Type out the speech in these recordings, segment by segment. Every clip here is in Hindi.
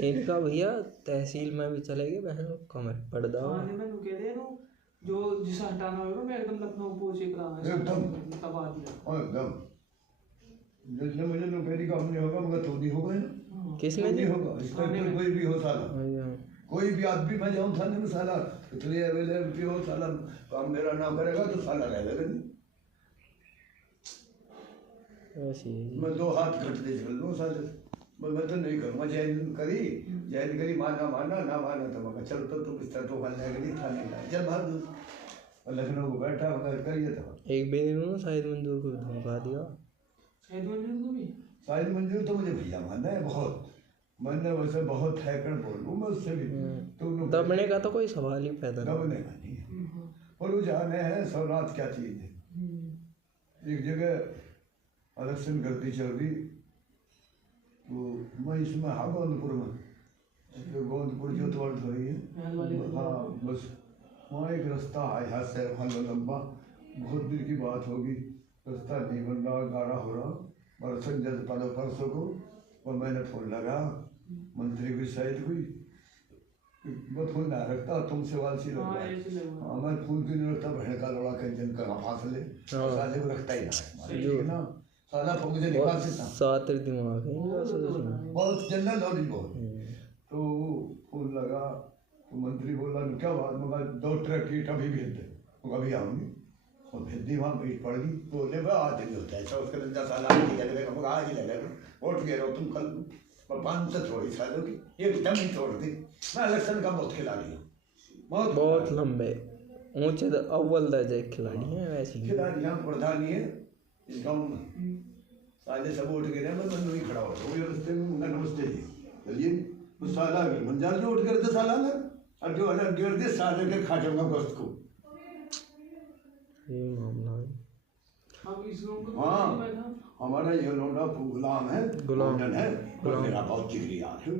इनका भैया तहसील में भी चले गए बहन कमर पर्दा जो जिसे हटाना होगा मैं एकदम लखनऊ पहुंचे एकदम जिसने मुझे नौकरी काम नहीं होगा मगर तो नहीं होगा ना। किसने नहीं होगा इंस्पेक्टर कोई भी हो साला, कोई भी आदमी मैं जाऊँ थाने में साला इसलिए अवेलेबिलिटी हो साला काम मेरा ना करेगा तो साला रहेगा नहीं। मैं 2 हाथ घटने चल दूँ साले, मैं तो नहीं करूँगा। जैन करी माना ना माना तो मैं चल तो तुम इस तरह तो खाने नहीं थाने का चल भाग दो। लखनऊ को बैठा मगर करिए तो एक बेर शायद मंजूर को धमका दिया। शायद मंजूर तो मुझे भैया मानना है बहुत, मैंने वैसे बहुत हैकर बोलूँ मैं उससे भी तो दबने का तो कोई सवाल ही पैदा दबने का नहीं है। और वो जाने हैं सौरात क्या चीज़ है। एक जगह इलेक्शन गर्दी चल रही तो मैं इसमें हाँ गोंदपुर में, जो गोंदपुर जो तो हो रही है हाँ बस वहाँ एक रास्ता है यहाँ से लंबा, बहुत देर की बात होगी, रास्ता नहीं बन रहा गाढ़ा हो रहा। और संजय परसों को और मैंने फोन लगा मंत्री की शायद हुई मैं फोन ना रखता तुमसे वालसी लगता मैं फोन क्यों नहीं रखता बहन का लड़ा कंजन का फासले साले को रखता ही ना साला फोन मुझे निकाल देता सातर दिमाग है बहुत जनरल नॉलेज बहुत। तो फोन लगा तो मंत्री बोला क्या बात मगर 2 ट्रक की अभी भेज दे अभी आऊँगी और भेज दी वहाँ भेज पड़ गई। बोले भाई आज नहीं होता है उसके 10 साल आज ही लगेगा आज ही लगेगा वोट गिर तुम कल और 5 थोड़ी सालों की एकदम ही तोड़ दी। मैं इलेक्शन का बहुत खिलाड़ी हूँ बहुत लंबे ऊंचे अव्वल दर्जे खिलाड़ी हैं वैसे खिलाड़ी यहाँ प्रधानी है इस गाँव में साले सब वोट गिरे मैं नहीं खड़ा होता वही रस्ते में नमस्ते जी चलिए उस साला मंजाल जो वोट गिरते साला ना और जो अलग गिर दे साले के खा जाऊंगा गोश्त को ये मामला है। हाँ हमारा ये लौंडा गुलाम है गोल्डन है और मेरा बहुत जिगरी यार है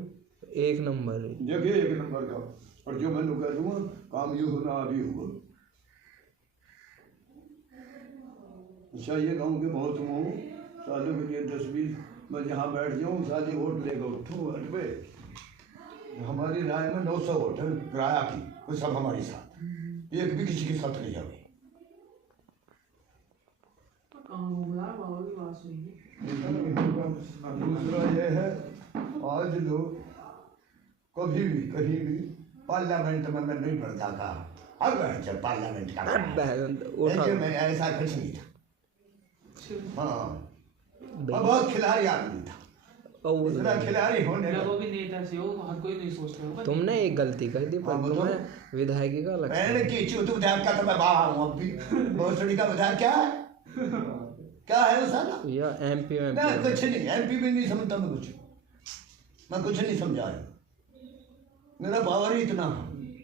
एक नंबर है देखिए 1 नंबर का। और जो मैं कह दूँगा काम यूँ होना अभी हुआ। अच्छा ये गाँव के बहुत हूँ सालों के लिए 10-20 मैं जहाँ बैठ जाऊँ साली वोट लेकर उठूँ हट पे हमारी राय में 900 वोट है किराया की वो सब हमारे साथ एक भी किसी के साथ नहीं जाओगे। दूसरा ये है आज लोग कभी भी कहीं भी पार्लियामेंट में मैं नहीं पढ़ता का हर बैठ पार्लियामेंट का मैं ऐसा कुछ नहीं था। हाँ बहुत खिलाड़ी आदमी था इतना खिलाड़ी होने वो भी नेता से हो हर कोई नहीं सोचता। तुमने एक गलती कर दी पर तुम्हें विधायक का मैंने की चूत विधायक का तो मैं बाहर हूँ अब भी भोसड़ी का विधायक क्या है साला या एमपी में ना कुछ नहीं एमपी भी नहीं समझता मैं कुछ नहीं समझा रहा मेरा पावर ही इतना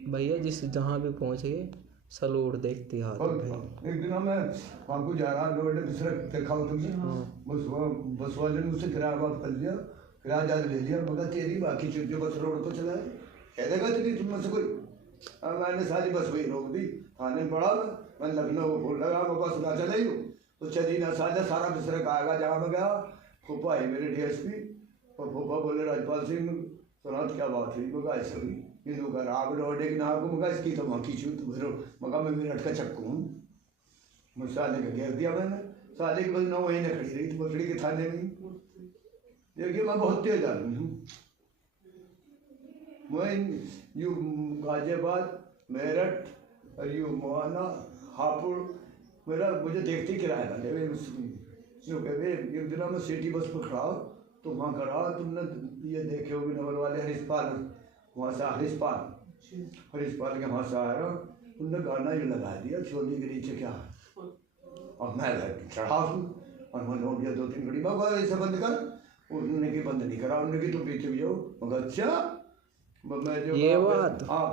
भैया जिस जहाँ भी पहुँचे सलूट देखती हाथ एक दिन मैं वहाँ को जा रहा रोड दूसरा देखा हो तुमसे बस वाले ने मुझसे किराया बात कर लिया किराया ज़्यादा ले लिया मगर तेरी बाकी चीज़ जो बस रोड पर चला है कह देगा तेरी तुम में से कोई मैंने सारी बस वही रोक दी थाने में पड़ा मैं लखनऊ फोन लगा मैं बस ना चला ही तो चली ना सारा दूसरा आएगा जहाँ में गया फूफा है मेरे DSP और फूफा बोले राजपाल सिंह सुनात क्या बात हुई मगा ऐसा हुई इन कर आप रोडे की ना को मगा इसकी तो मकी छू तो भरो मगा मैं मिनट का चक्कू हूँ मैं साले का घेर दिया मैंने साले की बस 9 महीने खड़ी रही थी बकरी के थाने में। देखिए मैं बहुत तेज आदमी हूँ मैं यू गाजियाबाद मेरठ और यू मोहाना हापुड़ मेरा मुझे देखते ही किराया था एक दिन मैं सिटी बस पर खड़ा तो वहाँ खड़ा तुमने ये देखे होगे नंबर वाले हरीशपाल वहाँ से हरीशपाल के वहाँ से आया उनने गाना ही लगा दिया छोली के नीचे क्या है और मैं चढ़ा और मैं लौट गया 2-3 घड़ी मगर ऐसे बंद कर उन्होंने की बंद नहीं करा उन्होंने की तुम पीछे भी जाओ मगर अच्छा मैं जो ये बात हाँ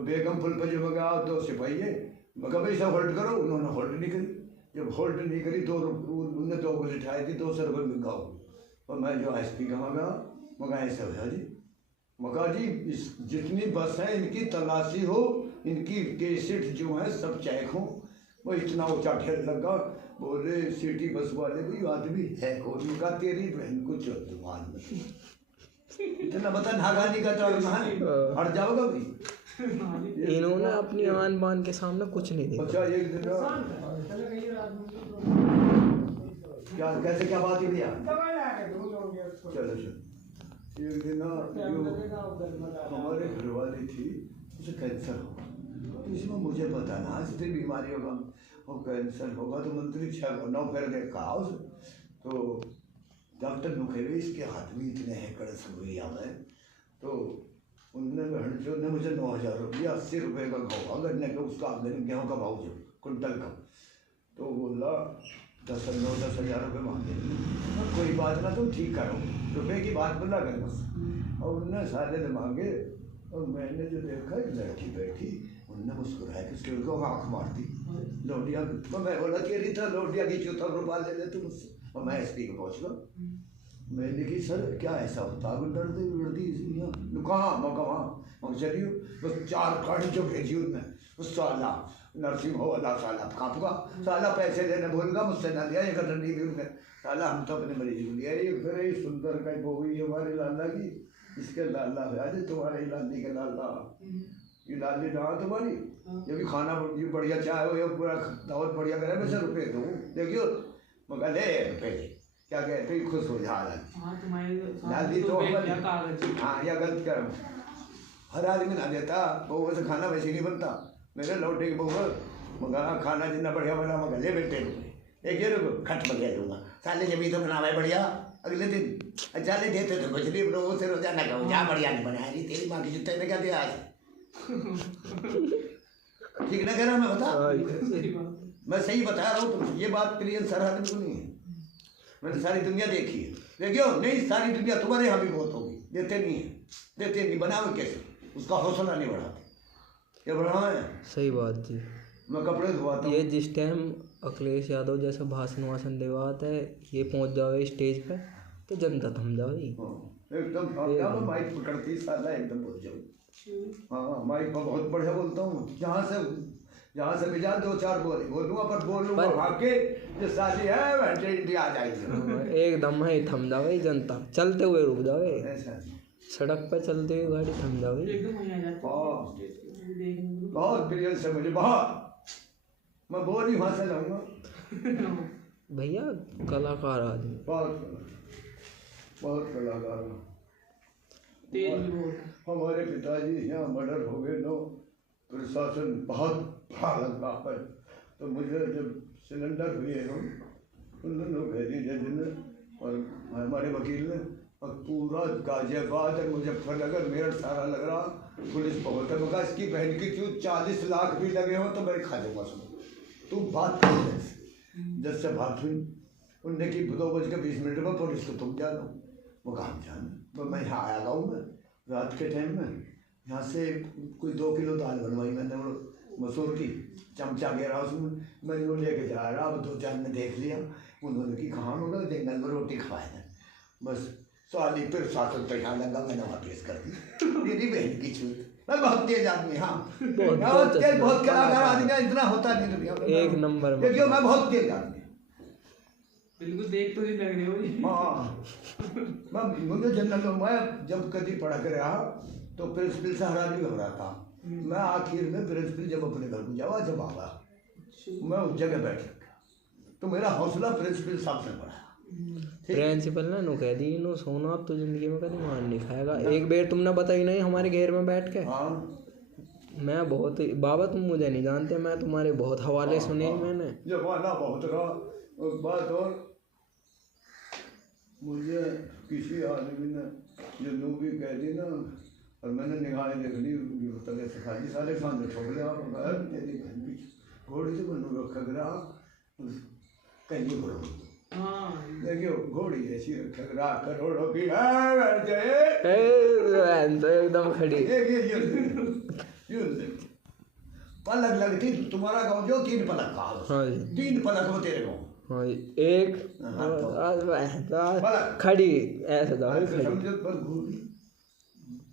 बेगम पुल पर जो मगा 2 सिपाही है मगर भाई सब होल्ड करो उन्होंने होल्ड नहीं करी जब होल्ड नहीं करी तो उन्होंने 2 गोली उठाई थी 200 रुपये में गाओ और मैं जो SP कहाँ गया मगा ऐसा भैया जी मगा जी इस जितनी बस हैं इनकी तलाशी हो इनकी कैसेट जो है सब चेक हो वो इतना ऊँचा ठेल लगा बोले सिटी बस वाले भी आदमी है कौन का तेरी बहन को चौथमान में इतना बता नागानी का तो हट जाओगा भी। इन्होंने अपनी आन बान के सामने कुछ नहीं देखा। अच्छा एक दिन क्या कैसे क्या बात है भैया? चलो चलो एक दिन हमारे घर वाली थी, उसे कैंसर होगा, तो इसमें मुझे पता ना इतनी बीमारी होगा और कैंसर होगा तो मंत्री 6-9 फेर देखा उसे, तो डॉक्टर नुखे इसके हाथ में इतने हैं कड़स हुई में, तो उन्होंने मुझे 9,000 रुपया 80 रुपये का भाव गन्ने का उसका आमदनी गेहूँ का भाव जो कुंटल का, तो बोला 10,000 रुपये मांगे। कोई बात ना तुम ठीक करो, रुपये की बात बोला कर बस। और उनने सारे ने मांगे और मैंने जो देखा एक लड़की बैठी, उनने मुस्कुराया कि उसके को आँख मारती लौटिया, तो मैं बोला तेरी था लौटिया की 4 रुपया ले ले तुम उससे, और मैं एसपी को पहुँच गया। मैंने कि सर क्या ऐसा होता है? डरती इसलिए कहाँ मैं कहाँ चलियो, बस 4 गाड़ी जो भेजी उनने, उस साला नर्सिंग हो वाला साला काँपगा, साला पैसे देने भूलगा, मुझसे ना लिया एक नहीं भी उनने, साला हम तो अपने मरीज को लिया। ये फिर ये सुंदर का वो हुई हमारे लाला की, इसके लाला है आज तुम्हारे लाली के लाला, ये लाली ना तुम्हारी, ये भी खाना बढ़िया चाहे हो, ये पूरा दावत बढ़िया करे, वैसे रुपये दूँ देखियो, मगर ले रुपये क्या कहते खुश हो जा लाली तो हाँ या गलत कर, हर आदमी ना देता बहू से खाना वैसे नहीं बनता। मेरे लौटे की बहू मगर खाना जितना बढ़िया बना मगर ले बेटे एक ये खट बगैर दूंगा, साले जब तो बनावा है बढ़िया, अगले दिन अच्छा ले देते तो कुछ नहीं, लोगों से रोजाना कहो जा बढ़िया नहीं बनाया, नहीं तेरी माँ की जुत्ते ने क्या दिया आज ठीक ना कह रहा मैं बता, मैं सही बता रहा हूँ तुमसे, ये बात प्रियन सरहद को नहीं है, मैंने सारी दुनिया देखी है, देखियो नहीं सारी दुनिया तुम्हारे यहाँ भी बहुत होगी, देते नहीं है, देते नहीं, बनाओ कैसे, उसका हौसला नहीं बढ़ाते, क्या बढ़ाना है? सही बात जी। मैं कपड़े धोवाता हूँ। ये जिस टाइम अखिलेश यादव जैसा भाषण वासन देवाता है, ये पहुंच जावे स्टेज पे तो जनता थम जाएगी एकदम, माइक पकड़ती साला एकदम बोल जाऊँ। हाँ माइक पर बहुत बढ़िया बोलता हूँ, जहाँ से मिला 2-4 बोलूँगा, पर बोलूँगा भाग के जो शादी है वैसे इंडिया आ जाएगी एकदम है, थम जावे जनता, चलते हुए रुक जावे, सड़क पे चलते हुए गाड़ी थम जावे। बहुत प्रिय से मुझे बहुत, मैं बोल ही वहाँ से लाऊंगा भैया कलाकार आदमी, बहुत कलाकार। हमारे पिताजी यहाँ मर्डर हो गए, नो प्रशासन बहुत भाग पर, तो मुझे जब सिलेंडर हुए हम उन्होंने कह दी जज ने और हमारे वकील ने, और पूरा गाजियाबाद और मुजफ्फरनगर मेरठ सारा लग रहा पुलिस बहुत है, मगर इसकी बहन की क्यों 40 लाख भी लगे हो तो मैं खा जाऊँगा सुनो, तू बात कर जज से बात हुई, उनने की 2:20 में पुलिस को तुम जानो, वो कहाँ जाना, तो मैं यहाँ आया गाँव में रात के टाइम में, यहाँ से कोई 2 किलो दाल बनवाई मैंने, वो मसूर की चमचा घेरा उसमें, मैंने वो लेके जा रहा, अब 2-4 ने देख लिया, उन्होंने की कहाँ होगा जंगल में रोटी खवाए थे, बस साली फिर शासन पे यहाँ लगा, मैंने वापस कर दी, मेरी बहन की छूट, मैं बहुत तेज आदमी, हाँ बहुत तेज, बहुत कलाकार आदमी, इतना होता नहीं दुनिया में, एक नंबर में, देखियो मैं बहुत तेज आदमी, बिल्कुल देख तो नहीं लग रहे हो। हाँ मैं मुझे जनरल में मैं जब कभी पढ़ा कर रहा तो प्रिंसिपल से हरा नहीं घबराता, मैं आखिर में प्रिंसिपल जब अपने घर को जावा जब आवा मैं उस जगह बैठ गया, तो मेरा हौसला प्रिंसिपल साहब से बढ़ा। प्रिंसिपल ने नो कह दी नो सोना अब तो जिंदगी में कभी मार नहीं खाएगा, एक बार तुमने बताई नहीं हमारे घेर में बैठ के, मैं बहुत बाबा तुम मुझे नहीं जानते, मैं तुम्हारे बहुत हवाले सुने मैंने, जमाना बहुत रहा। एक बात और, मुझे किसी आदमी ने जो नू भी कह दी ना, और मैंने निगाहें देख ली तले से खाली साले खान ठोक लिया, तेरी बहन की घोड़ी से बनू रखा गया कहीं बोलो, देखियो घोड़ी जैसी रखा गया करोड़ों की एकदम खड़ी, पलक लगती तुम्हारा गाँव जो 3 पलक का, 3 पलक वो तेरे गाँव, हाँ एक खड़ी ऐसे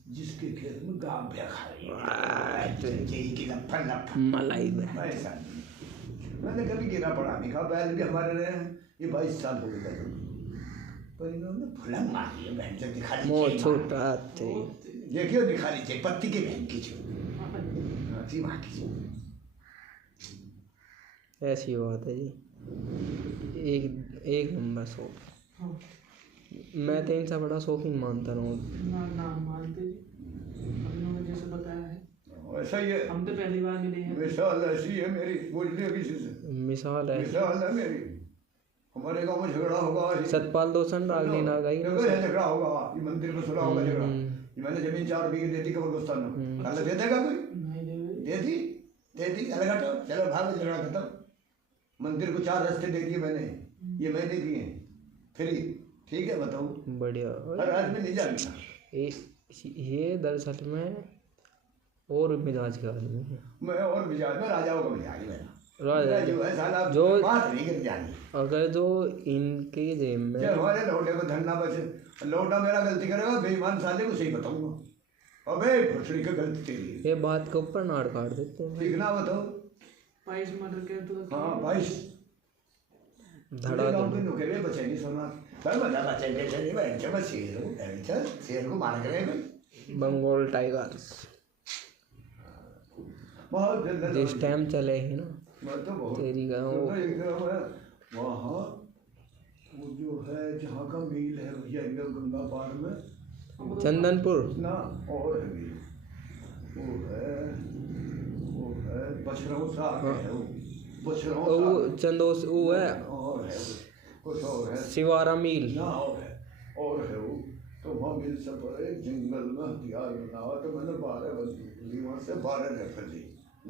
जिसके खेत में गाँव पे मलाई मैंने कभी गिरा पड़ा नहीं, कहा बैल भी हमारे रहे हैं, ये 22 साल हो गए, पर इन्होंने फुलंग मारी है बहन से दिखा दी मोह चाहिए। छोटा थे देखियो दिखा दी चाहिए पत्ती की बहन की छो जी माँ की छो। ऐसी बात है जी एक एक नंबर शौक हाँ मैं तो इनसे बड़ा शौकीन मानता हूँ ना ना मानते जी उन्होंने जैसे बताया है ऐसा ही है हम तो पहली बार मिले हैं मिसाल ऐसी है मेरी बोलने किसी से मिसाल है मिसाल है मेरी हमारे गांव में झगड़ा होगा सतपाल दोसन रागनी ना गई देखो ये झगड़ा होगा ये मंदिर में सुना होगा झगड़ा ये मैंने जमीन 4 बीघे दे दी कब्रिस्तान में कल दे देगा कोई नहीं देवे दे दी अलग हटो चलो भाग झगड़ा खत्म मंदिर को 4 रास्ते दे दिए मैंने ये मैंने दिए फ्री ठीक है बताओ बढ़िया हर आदमी नहीं जानता ये दरअसल में और मिजाज का आदमी है मैं और मिजाज में राजाओं का मिजाज मेरा राजा जो है साला जो बात नहीं कर जानी अगर जो इनके जेब में जब हमारे लौटे को धरना बचे लौटा मेरा गलती करेगा बेईमान साले को सही बताऊंगा अबे भोसड़ी की गलती तेरी है। ये बात के ऊपर नाड़ काट देते हैं लिखना बताओ 22 मर्डर के तो हाँ 22 धड़ा गाँव के नुकेले बचे नहीं सोना भाई मजा बचे बेचे भाई जब शेर हो चल शेर को मार करे भाई बंगाल टाइगर्स बहुत जल्द जिस टाइम चले ही ना मैं तो बहुत तेरी गाँव तो एक गाँव है वहाँ वो जो है जहाँ का मील है भैया एकदम गंगा पार में चंदनपुर ना और है मील वो है बछरौ सा आगे है वो बछरौ सा वो चंदोस वो है और है वो, कुछ और है सिवारा मील ना और है वो तो वहाँ मिल से पड़े जंगल में हथियार बना हुआ तो मैंने 12 बंदूक ली वहाँ से 12 राइफल ली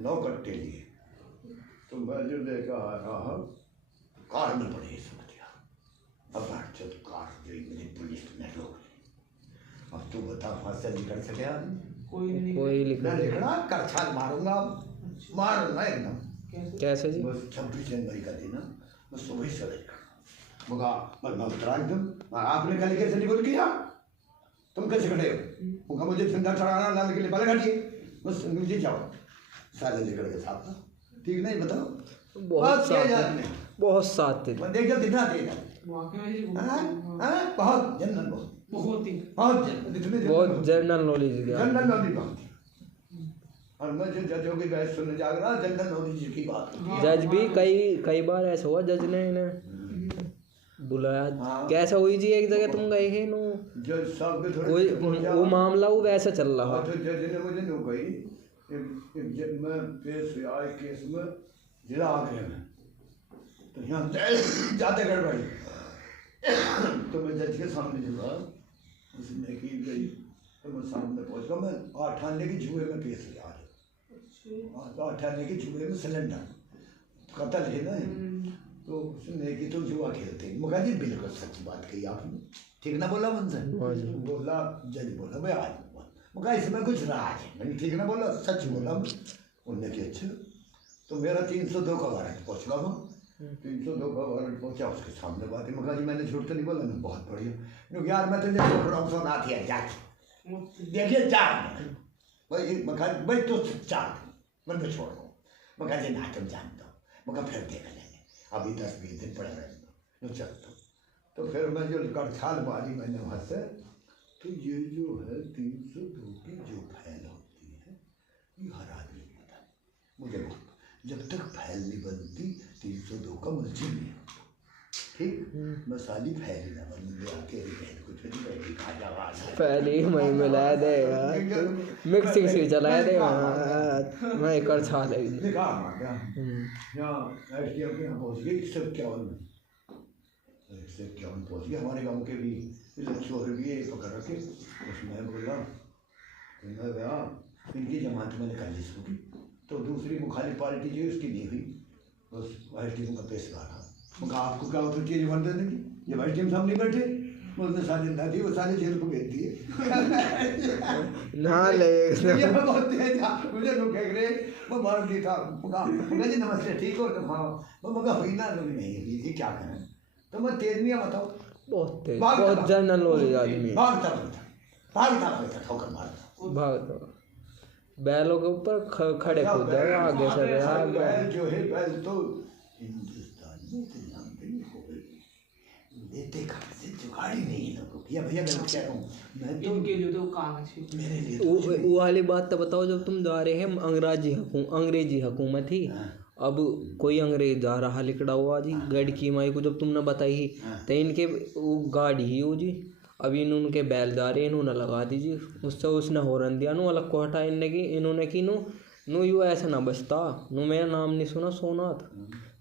9 कट्टे लिए तो मैं जो लेकर आ रहा कार में पड़े सब हथियार अब बात चल कार गई मेरी पुलिस ने रोक ली अब तू बता वहाँ से निकल सके आदमी कोई नहीं कोई लिख मैं निकला करछाल मारूंगा मारूंगा एकदम कैसे कैसे जी बस 26 जनवरी का दिन मैं सुबह ही सवेरे मगा मैं उतरा एकदम आपने कल कैसे निकल किया तुम कैसे खड़े हो मगा मुझे ठंडा चढ़ाना लाने के लिए पहले घटिए बस मुझे जाओ साले निकल के साथ ठीक नहीं बताओ बहुत किया साथ जात में बहुत साथ थे मैं देखो कितना देगा वाकई में जी बहुत जनरल बहुत ही बहुत इतने बहुत जनरल नॉलेज गया जनरल नॉलेज बहुत और मैं जो जजों की बहस सुनने जा रहा जनरल नॉलेज की बात जज भी कई बार ऐसा हुआ जज ने इन्हें बुलाया हाँ। कैसा हुई जी एक जगह तुम गए थे नो जज साहब के थोड़े कोई पहुंच जा। वो मामला वो वैसा चल रहा हाँ, तो जज ने मुझे नो कही मैं पेश हुआ एक केस में जिला आगरे में तो यहाँ जाते गड़बड़ी तो मैं जज के सामने जुड़ा उसने की गई तो मैं सामने पहुंच गया मैं 8 आने की जुए में पेश हुआ तो 8 आने की जुए में सिलेंडर कतल है ना तो उसने की तो जुआ खेलते हैं मगर जी बिल्कुल सच्ची बात कही आपने ठीक ना बोला मुझसे बोला जज बोला भाई आज मगर इसमें कुछ राज है मैंने ठीक ना बोला सच बोला उनने की अच्छा तो मेरा 302 का वारंट पहुँच गया वो 302 का वारंट पहुँचा उसके सामने बात है मगर जी मैंने झूठ तो नहीं बोला मैं बहुत बढ़िया क्योंकि यार मैं तुझे छोड़ रहा हूँ सोना थी जाके देखिए 4 भाई मगर भाई तो 4 मैं तो छोड़ रहा हूँ मगर जी ना तुम जानता हूँ मगर फिर देख लेंगे अभी 10-20 दिन पड़े रहेंगे चलता तो फिर मैं जो करछाल मारी मैंने वहाँ से तो ये जो है 302 की जो फैल होती है ये हर आदमी पता है मुझे जब तक फैल नहीं बनती 302 का मुलजिम नहीं ठीक मैं साली फैली ना बन गया तेरी बहन कुछ नहीं बैठी खा जा पहले ही मैं मिला दे यार मिक्सिंग से चलाया दे मैं कर छा ले देखा मार गया यहाँ एसडीएम के यहाँ पहुँच गई 151 में 151 पहुँच गया हमारे गांव के भी चोर भी पकड़ रखे उसमें बोला मैं गया इनकी जमानत मैंने कर ली इसकी तो दूसरी मुखालिफ पार्टी जो उसकी नहीं हुई बस वाइस टीम का पेश ला रहा मगर आपको क्या होती है जमानत देने की ये वाइस टीम सामने बैठे उसने साले दादी वो साले जेल को भेज दिए ना ले ये बहुत तेज था मुझे लोग कह रहे वो मार दिया था मगर जी नमस्ते ठीक हो तो हाँ वो मगर हुई ना नहीं हुई थी क्या करें तो मैं तेज नहीं बताओ बहुत तेज बहुत जनरल नॉलेज आदमी भागता ठोकर मारता भागता बैलों के ऊपर खड़े कूद जाए आगे से बैल जो है बैल तो हिंदुस्तान में तो जानते ही हो देते कहाँ से, जुगाड़ी नहीं लोगों की। भैया मैं कह रहा हूँ, मैं तो इनके लिए तो कागज मेरे लिए वो वाली बात तो बताओ, जब तुम जा रहे हैं अंग्रेजी हुकूमत थी, अब कोई अंग्रेज जा रहा लिकड़ा हुआ जी गढ़ की माई को, जब तुमने बताई तो इनके वो गाड़ी ही हो जी, अभी इनके बैल जा रहे इन्होंने लगा दीजिए, उससे उसने हॉर्न दिया नो अलग को हटा इनने की, इन्होंने की नो यू ऐसा ना बचता, नो मेरा नाम नहीं सुना सोनाथ,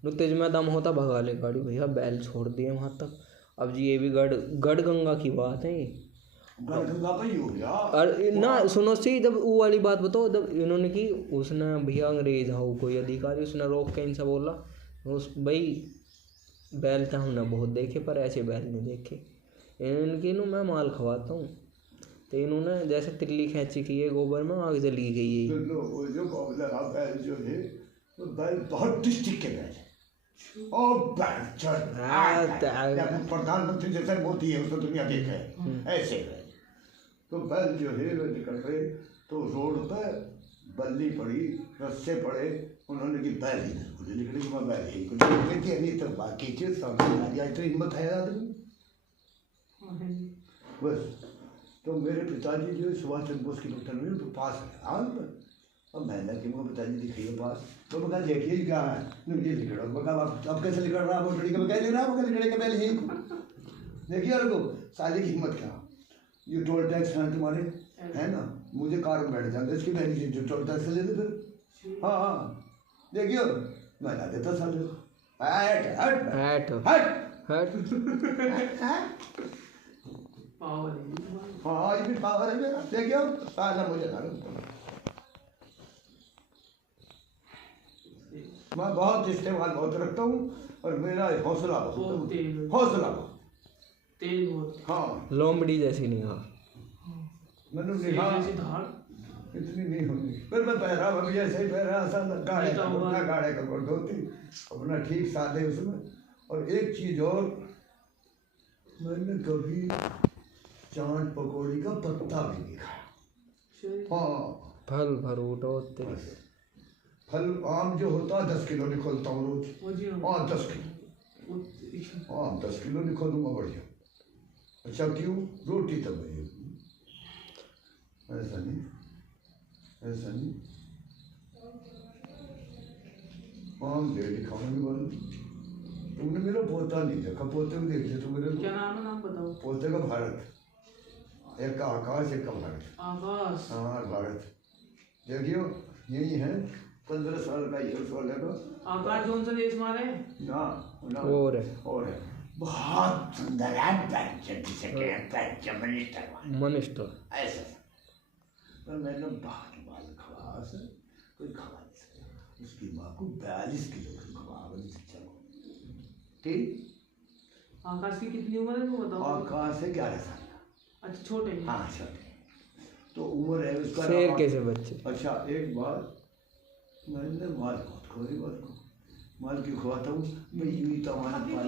नो तेज में दम होता भगा ले गाड़ी, भैया बैल छोड़ दिए वहाँ तक। अब जी ये भी गढ़ गंगा की बात है, गंगा पे ही हो गया। और ना सुनो सी, जब वो वाली बात बताओ, जब इन्होंने की उसने भैया अंग्रेज हो कोई अधिकारी, उसने रोक के इनसे बोला उस भाई बैल तो हमने बहुत देखे पर ऐसे बैल नहीं देखे, इनकी नो मैं माल खवाता हूँ, तो इन्होंने जैसे तिल्ली खींची की है गोबर में आग जली गई है। वो जो लगा बैल जो है वो बैल बहुत डिस्ट्रिक्ट के बैल है, और प्रधानमंत्री जैसे मोदी है उसको दुनिया देखे ऐसे बैल। तो बैल जो है वो निकल रहे तो रोड पे बल्ली पड़ी, रस्से पड़े, उन्होंने की बैल ही मुझे निकली कि मैं बैल ही कुछ नहीं तो बाकी चीज सामने तो हिम्मत है आदमी बस। तो मेरे पिताजी जो सुभाष चंद्र बोस की डॉक्टर में तो पास है आन पर, अब मैंने कि मेरे पिताजी दिखाइए पास, तो मैं देखिए क्या है, ये लिख रहा हूँ, अब कैसे लिख रहा है, लड़की का कह ले रहा हूँ, लड़के का बैल ही देखिए और को साले की हिम्मत क्या, ये टोल टैक्स हैं तुम्हारे है ना, मुझे कार में बैठ जाते इसकी बहन जो टोल टैक्स ले लेते फिर, हाँ हाँ देखिए मैं ला देता साले हट हट हट हट पावर है। हाँ ये भी पावर है मेरा, देखिए साला मुझे ला मैं बहुत इस्तेमाल बहुत रखता हूँ और मेरा हौसला बहुत हौसला तेज बहुत, हाँ लोमड़ी जैसी नहीं हाँ मैंने निगाह इतनी नहीं होती, फिर मैं पहरा भी ऐसे ही पहरा गाड़े का गोड़ धोती अपना ठीक सादे उसमें। और एक चीज और, मैंने कभी चाट पकौड़ी का पत्ता भी नहीं खाया। हाँ फल फ्रूट होते, फल आम जो होता 10 किलो निकलता हूँ रोज, हाँ 10 किलो, हाँ 10 किलो निकल दूंगा बढ़िया। अच्छा क्यों, रोटी तब है ऐसा नहीं आम डेली खाने भी बोल। तुमने मेरा पोता नहीं देखा, पोते को देख लिया तो मेरे क्या नाम बताओ, पोते का भारत, एक का आकाश एक का भारत, आकाश हाँ भारत देखियो यही है, 15 साल का ये 16 का आकाश कौन सा देश मारे ना और है बहुत सुंदर है, मनिस्टर ऐसा। पर मैंने बात माल खवा से कोई खवा नहीं सकता, उसकी माँ को 42 किलो की खवा बनी चलो ठीक। आकाश की कितनी उम्र है वो बताओ। आकाश है 11 साल का। अच्छा छोटे हैं। हाँ छोटे, तो उम्र है उसका शेर कैसे बच्चे। अच्छा एक बार मैंने माल बहुत खोरी, माल को माल क्यों खवाता हूँ मैं, यूँ ही तो अमानत माल